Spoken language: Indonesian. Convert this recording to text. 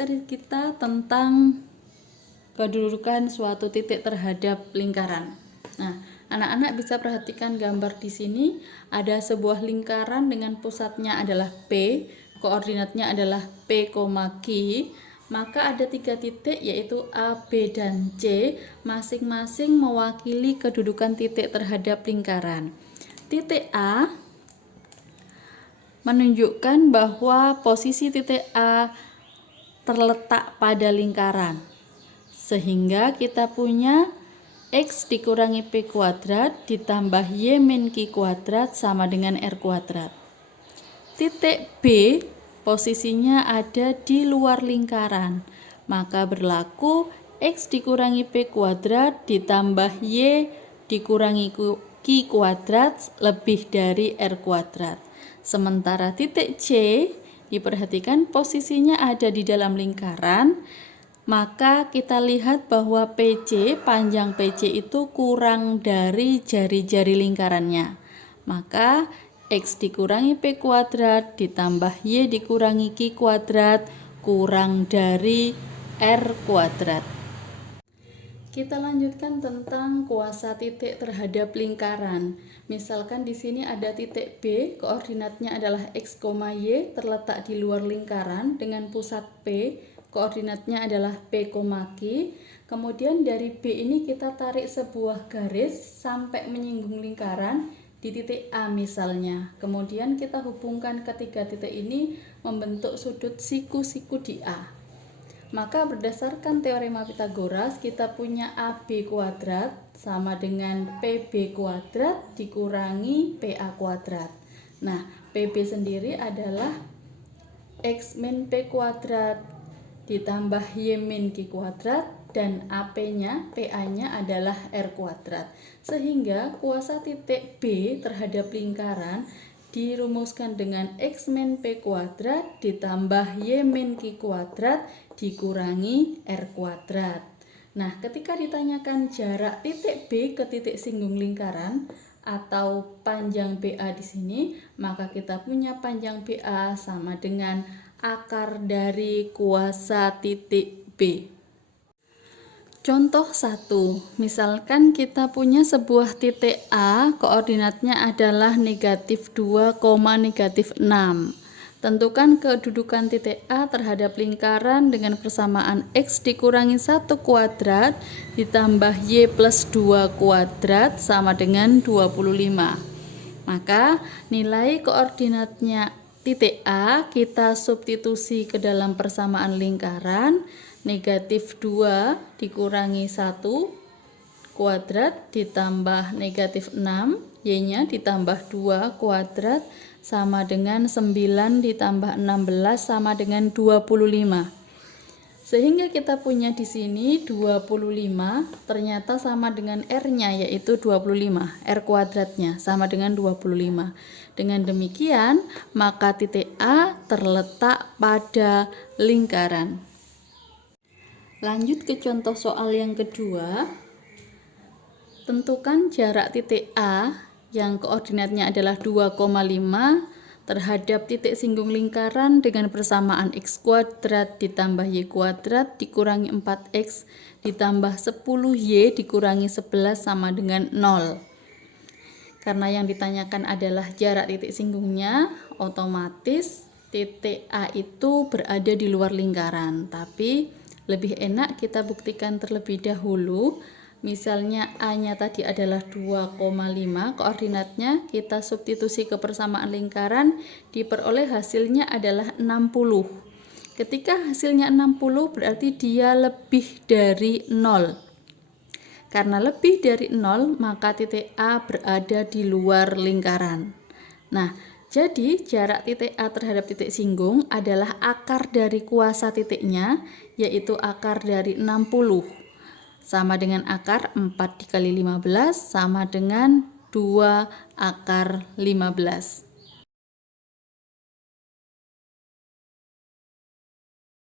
materi kita tentang kedudukan suatu titik terhadap lingkaran. Nah, anak-anak bisa perhatikan gambar di sini. Ada sebuah lingkaran dengan pusatnya adalah P, koordinatnya adalah P, Q. Maka ada 3 titik yaitu A, B, dan C, masing-masing mewakili kedudukan titik terhadap lingkaran. Titik A menunjukkan bahwa posisi titik A terletak pada lingkaran. Sehingga kita punya X dikurangi P kuadrat ditambah Y min Q kuadrat sama dengan R kuadrat. Titik B posisinya ada di luar lingkaran. Maka berlaku X dikurangi P kuadrat ditambah Y dikurangi Q kuadrat lebih dari R kuadrat. Sementara titik C diperhatikan posisinya ada di dalam lingkaran. Maka kita lihat bahwa PC, panjang PC itu kurang dari jari-jari lingkarannya. Maka X dikurangi P kuadrat ditambah Y dikurangi Q kuadrat kurang dari R kuadrat. Kita lanjutkan tentang kuasa titik terhadap lingkaran. Misalkan di sini ada titik B, koordinatnya adalah X, Y, terletak di luar lingkaran dengan pusat P, koordinatnya adalah P, Q. Kemudian dari B ini kita tarik sebuah garis sampai menyinggung lingkaran di titik A misalnya. Kemudian kita hubungkan ketiga titik ini membentuk sudut siku-siku di A. Maka berdasarkan teorema Pythagoras kita punya AB kuadrat sama dengan PB kuadrat dikurangi PA kuadrat. Nah, PB sendiri adalah X min P kuadrat ditambah Y min Q kuadrat dan AP-nya, PA-nya adalah R kuadrat. Sehingga kuasa titik B terhadap lingkaran dirumuskan dengan X min P kuadrat ditambah Y min Q kuadrat dikurangi R kuadrat. Nah, ketika ditanyakan jarak titik B ke titik singgung lingkaran atau panjang BA di sini, maka kita punya panjang BA sama dengan akar dari kuasa titik B. Contoh 1, misalkan kita punya sebuah titik A, koordinatnya adalah negatif 2, negatif 6. Tentukan kedudukan titik A terhadap lingkaran dengan persamaan X dikurangi 1 kuadrat ditambah Y plus 2 kuadrat sama dengan 25. Maka nilai koordinatnya titik A kita substitusi ke dalam persamaan lingkaran. Negatif 2 dikurangi 1 kuadrat ditambah negatif 6, Y-nya ditambah 2 kuadrat sama dengan 9 ditambah 16 sama dengan 25. Sehingga kita punya di sini 25 ternyata sama dengan R-nya yaitu 25. R kuadratnya sama dengan 25. Dengan demikian, maka titik A terletak pada lingkaran. Lanjut ke contoh soal yang kedua. Tentukan jarak titik A yang koordinatnya adalah 2,5 terhadap titik singgung lingkaran dengan persamaan X kuadrat ditambah Y kuadrat dikurangi 4X ditambah 10Y dikurangi 11 sama dengan 0. Karena yang ditanyakan adalah jarak titik singgungnya, otomatis titik A itu berada di luar lingkaran. Tapi lebih enak kita buktikan terlebih dahulu. Misalnya A-nya tadi adalah 2,5, koordinatnya kita substitusi ke persamaan lingkaran, diperoleh hasilnya adalah 60. Ketika hasilnya 60 berarti dia lebih dari 0. Karena lebih dari 0, maka titik A berada di luar lingkaran. Nah, jadi jarak titik A terhadap titik singgung adalah akar dari kuasa titiknya, yaitu akar dari 60. Sama dengan akar 4 dikali 15 sama dengan 2 akar 15.